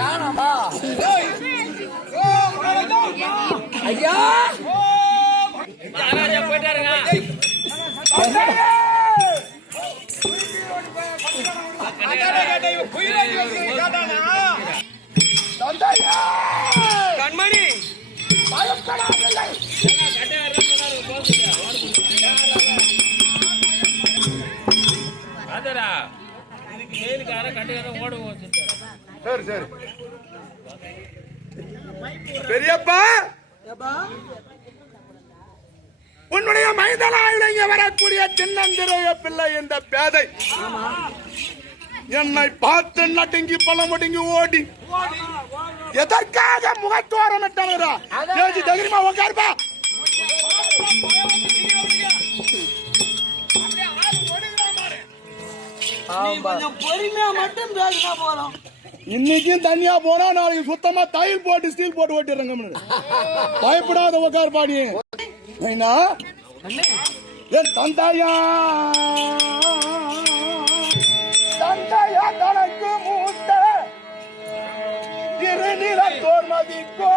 காணாமா ஐயா மகாராஜா போயிட்டாருங்க. கண்மணி இதுக்கு மேலுக்கார கட்டுக்கார ஓட சரி சரி பெரியப்பா உன்னுடைய மைதனாயுடைய இங்கே வரக்கூடிய சின்னந்திரைய பிள்ளை இந்த பேதை என்னை பார்த்து நடுங்கி பல முடுங்கி ஓடி எதற்காக முகத்தோரம் தைரியமா உட்காருப்பா. பொறுமையா மட்டும் பேசினா போறோம். இன்னைக்கும் தனியா போனா நாளைக்கு சுத்தமா தையல் போட்டு ஸ்டீல் போட்டு ஓட்டிடுறேங்க. பயப்படாத உட்கார் பாடி என் தந்தையா தந்தையா தனக்கு மூத்த திருநிறத்தோர் மதிக்கோ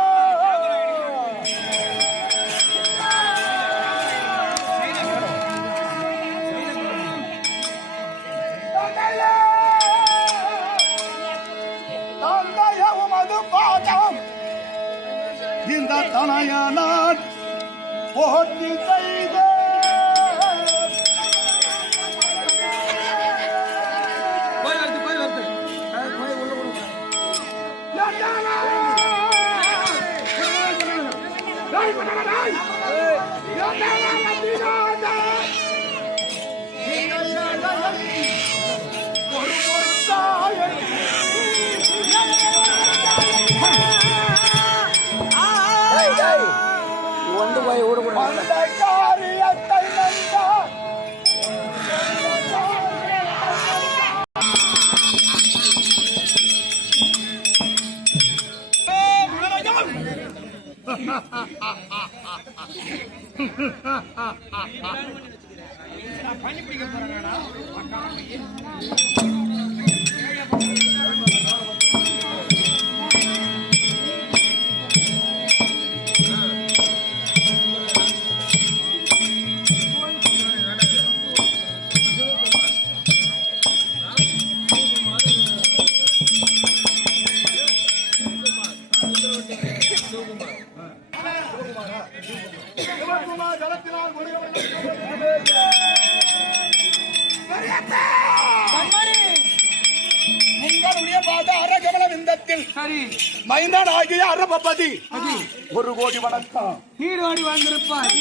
இந்த தனையானால் போட்டி செய்த வந்து போய் விடக்கூடாது. பண்ணி பிடிக்க போறாங்க. மைந்தான் ஆகிய அரபபதி 1 கோடி வணக்கம். நீரோடி வந்திருப்பார்.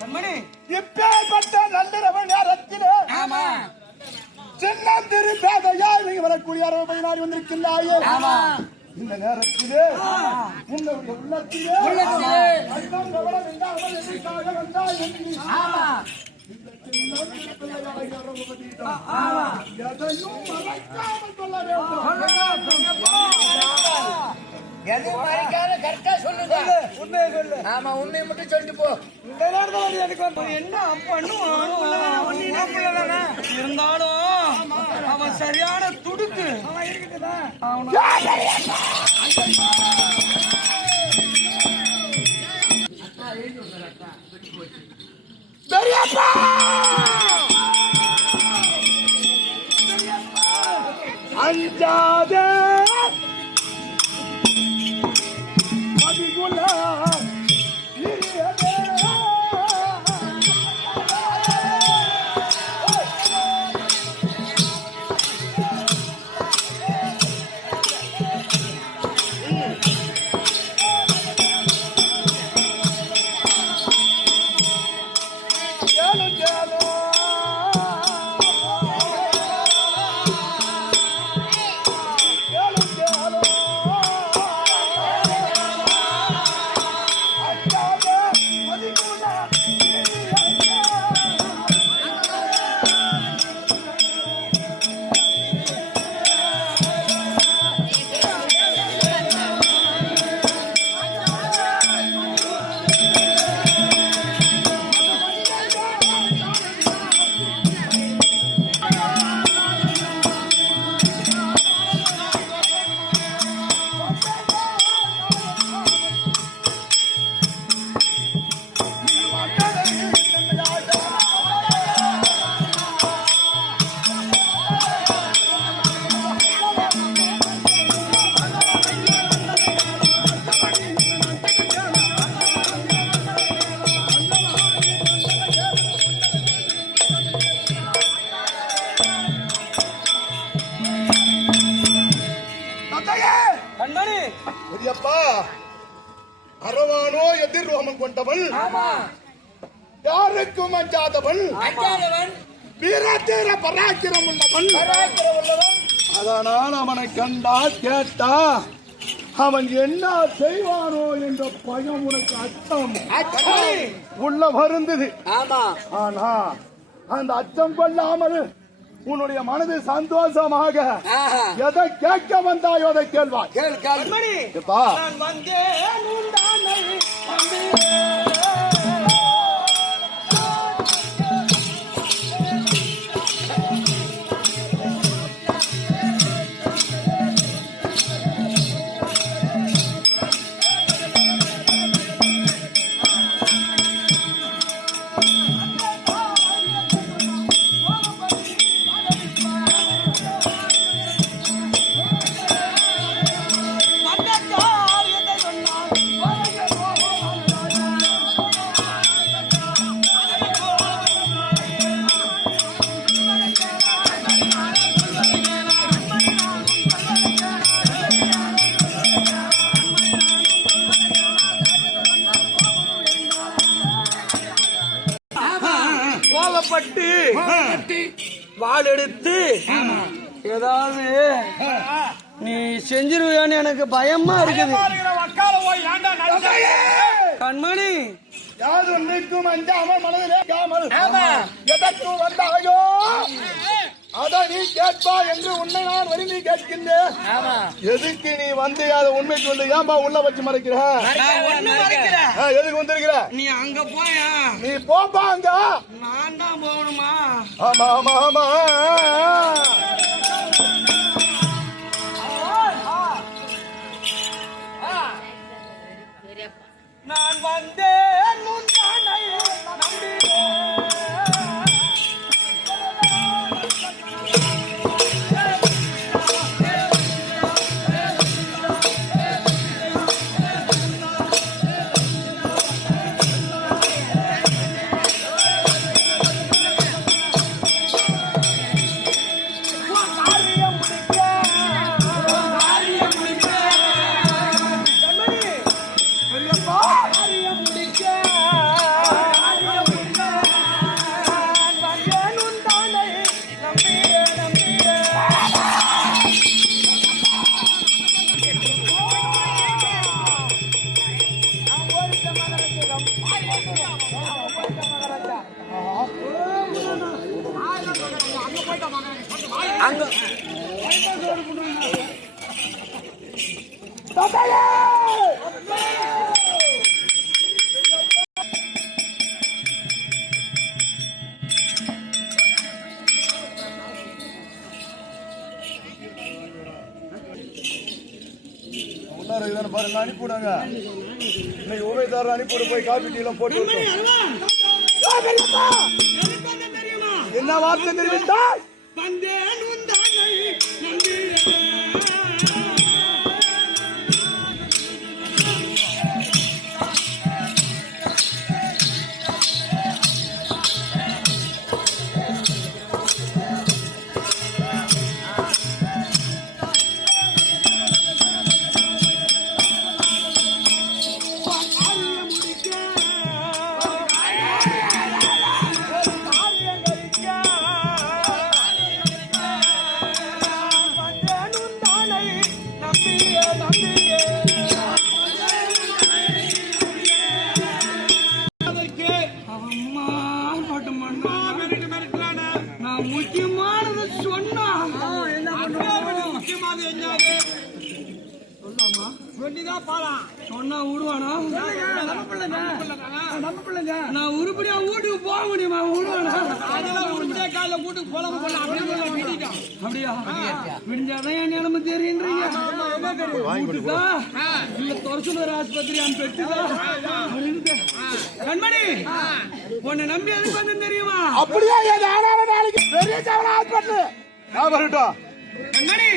கண்மணி இப்பேற்பட்ட நள்ளிரவு நேரத்திலே சின்னந்திரு பேதையாய் நீங்க வரக்கூடிய 60 நாள் வந்திருக்கின்றாயே. இந்த நேரத்திலே உங்களுடைய உள்ளத்திலே அச்சம் கவலை இல்லாமல் எதற்காக வந்தாய் என்று இந்த சின்னந்திரு பிள்ளையாய் எதையும் மறக்காமல் சொல்ல வேண்டும். எதுவும் மறைக்காத கரெக்டா சொல்லுங்க. உண்மையை சொல்லு. ஆமா, உண்மையை மட்டும் சொல்லிட்டு போ. இந்த நேரத்துல எனக்கு வந்து என்ன பண்ணுவான் இருந்தாலும் அவன் சரியான துடுக்கு பெரியப்பா அஞ்சாதே அதிகுல கண்மணி பெரியப்பா அரவானோ எதிர்ரோமம் கொண்டவன், யாருக்கும் அஞ்சாதவன், வீரத்தீர பராக்கிரம் உள்ளவன். அதனால் அவனை கண்டா கேட்டா அவன் என்ன செய்வானோ என்ற பயம் உனக்கு அச்சம் உள்ள வருந்தது. ஆனா அந்த அச்சம் கொள்ளாமல் உன்னுடைய மனது சந்தோஷமாக எதை கேட்க வந்தாயோ அதை கேள்வாய். கண்மணி எப்பா நான் வந்தேன் உண்டானை கோபப்பட்டு வாள் எடுத்து ஏதாவது நீ செஞ்சிருவியான்னு எனக்கு பயமா இருக்குது. கண்மணி யார் ஒன்றைக்கும் அஞ்சாமல் மனதிலே காமல் எதற்கும் வந்தாயோ அதை நீ கேட்பா என்று உன்னை நான் வருந்தி கேட்கின்றேன். எதுக்கு நீ வந்து அதை உண்மை சொல்லு, ஏன்பா உள்ள வச்சு மறைக்கிற? எதுக்கு வந்திருக்கிற? நீ அங்க போயா? நீ போப்பா அங்க. நான் தான் போகணுமா? ஆமா ஆமா ஆமா. நான் வந்தேன் உண்டானை அங்க பாருங்க அனுப்பிவிடுங்க. இன்னைக்கு உபயதாரர் அனுப்பிவிடு, போய் காப்பி டீ எல்லாம் போட்டு என்ன வார்த்தை தெரிவித்தாய்? முக்கியமானது சொன்னா முக்கியமானது என்னது சொல்லாமா சொல்லிதான் பாலாம் சொன்னா விடுவானா நம்ம பிள்ளைங்க நான் உருப்படியா வீட்டுக்கு போக முடியுமா விடுவானா அதெல்லாம் உருப்படியா காலைல வீட்டுக்கு போலாம் அப்படியா விடிஞ்சாதான் என் நிலைமை தெரியுன்றீங்க வீட்டுக்கா இல்ல தொரசுலர் ஆஸ்பத்திரி பெட்டுதா கண்மணி உன்னை நம்பி எதுக்கு வந்து தெரியுமா அப்படியே நாளைக்கு பெரிய சாவன ஆஸ்பத்திரி வரட்டும் கண்மணி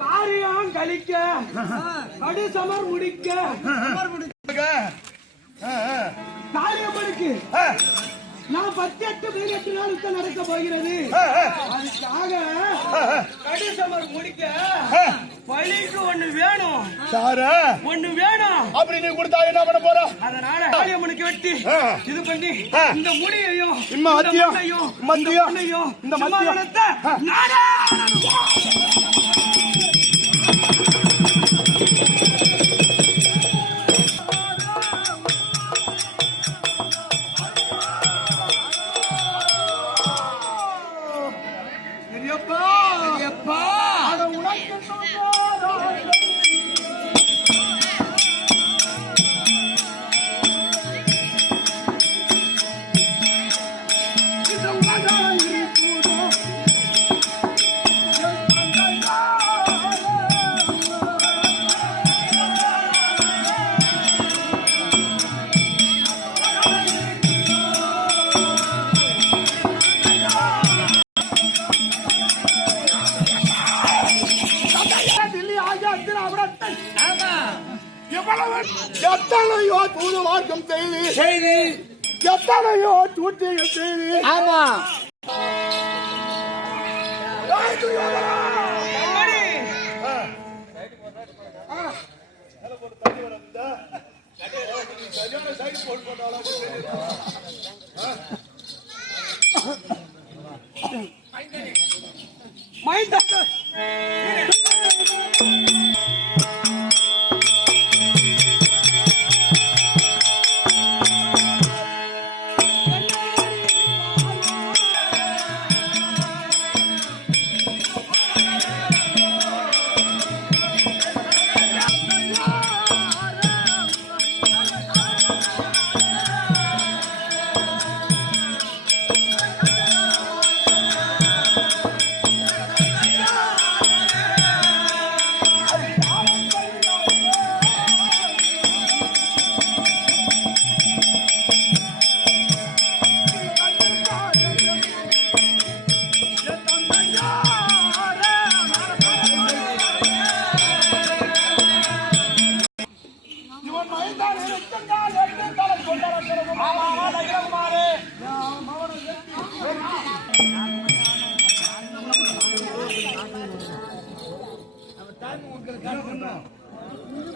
காரியம் கழிக்க கடு சமர் முடிக்க காரியம் முடிக்கு நான் 18 நாளுக்கு நடக்க போகிறது அதுக்காக கடு சமர் முடிக்க பழிக்கு ஒண்ணு வேணும் ஒண்ணு வேணும் அப்படி நீ கொடுத்தா என்ன பண்ண போற? அதனால காளியம்மனுக்கு வெட்டி இது பண்ணி இந்த முடியையும் மத்தியம் இந்த சமாதானத்தை நானே எத்தனையோ தூது மார்க்கம் செய்து எத்தனையோ தூட்டிகள் செய்து ஆமா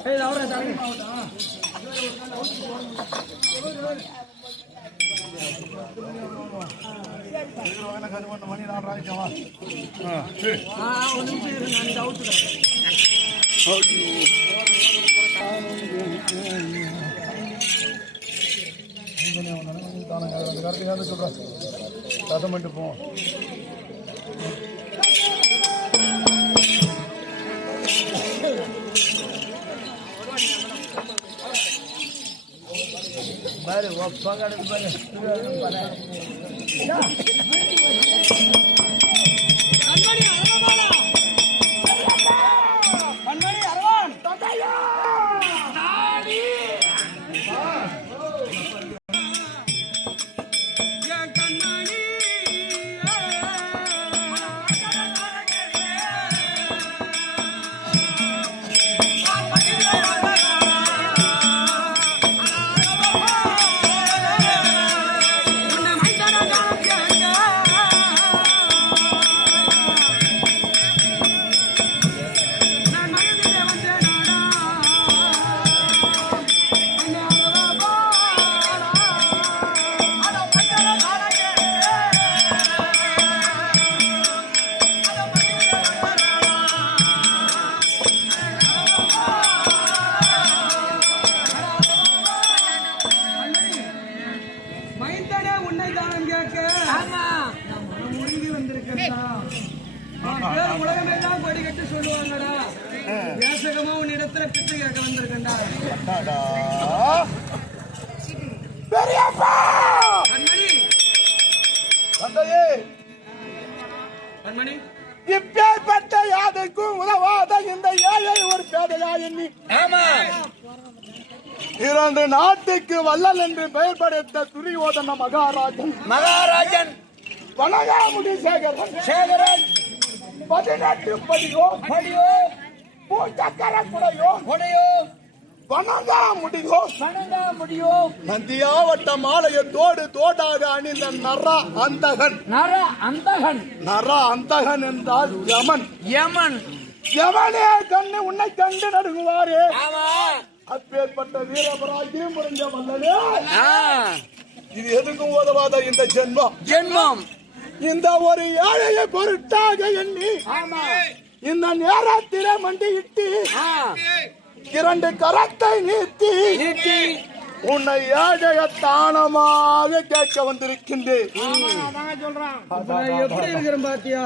ஏய் அவரே தரங்க மணி நான் ராஜ்யமா ஒரு நிமிஷம் இரு நான் டவுட் சொல்றேன் கதம் பண்ணிட்டு போவோம் பாரு ஒப்பகடக்கு பாரு கண்மணி அரவான் மைந்தனே உன்னை தானம் கேட்க முடிந்து வந்திருக்கா உலகமெல்லாம் கொடி கட்டி சொல்லுவாங்கடா தேசகமா உன் இடத்துல பிச்சை கேட்க வந்திருக்கா கண்மணி தந்தையே கண்மணி இப்பேற்பட்ட யாதற்கும் உதவாத இந்த ஏழை ஒரு பேதையா எண்ணி இரண்டு நாட்டுக்கு வள்ளல் என்று பெயர் படைத்த துரியோதன மகாராஜன் வனகாமுடி சேகரன் 18 படியோ பூச்சக்கர குடையோ வனகாமுடியோ நந்தியாவட்ட மாலையத்தோடு தோடாக அணிந்த நர அந்தகன் என்றால் யமனே கண்ணு உன்னை கண்டு நடுங்குவாரே அப்பேற்பட்ட வீரபராஜியம் புரிஞ்ச வல்லனே இது எதுக்கும் உதவாத இந்த ஜென்மம் இந்த ஒரு ஏழையை பொருட்டாக எண்ணி இந்த நேரத்திலே மண்டியிட்டு 2 கரத்தை நீட்டி உன்னை ஏழைய தானமாக கேட்க வந்திருக்கின்றேன். எப்படி இருக்கிறேன் பாத்தியா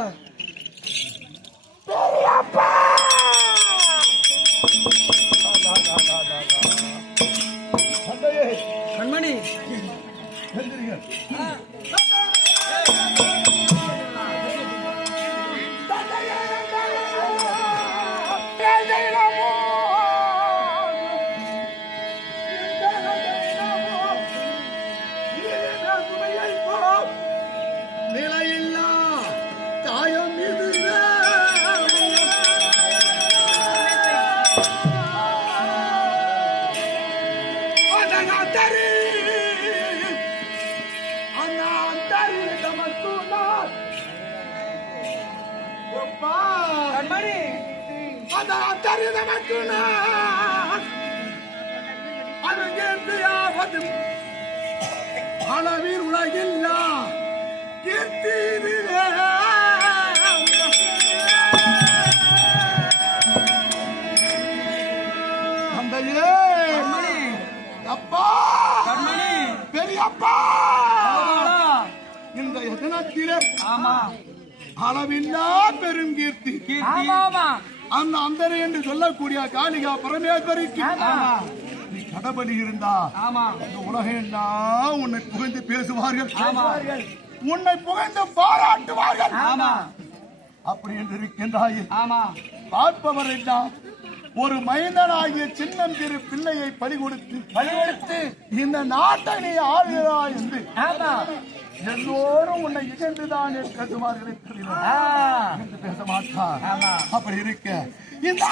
கண்மணி நிலையில்லா தாயம் இது கண்மணி அளவில் உலகில்லா கீர்த்தியிலே தந்தையே அப்பா பெரியப்பா இந்த எதனத்திலே அளவில்லா பெரும் கீர்த்தி அந்த அந்தரை என்று சொல்லக்கூடிய காளிகா பரமேஸ்வரிக்கு நீ கடபடி இருந்தா இந்த உலகம் எல்லாம் உன்னை புகழ்ந்து பேசுவார்கள் உன்னை புகழ்ந்து பாராட்டுவார்கள் அப்படி என்று இருக்கின்றாயே பார்ப்பவர் எல்லாம் ஒரு மைந்தனாகிய சின்னம் திரு பிள்ளையை பலி கொடுத்து இந்த நாட்டை நீ ஆளுகிறாய் என்று எல்லோரும் உன்னை இகழ்ந்துதான் கருதுவார்களே பேச மாட்டார் அப்படி இருக்க இந்த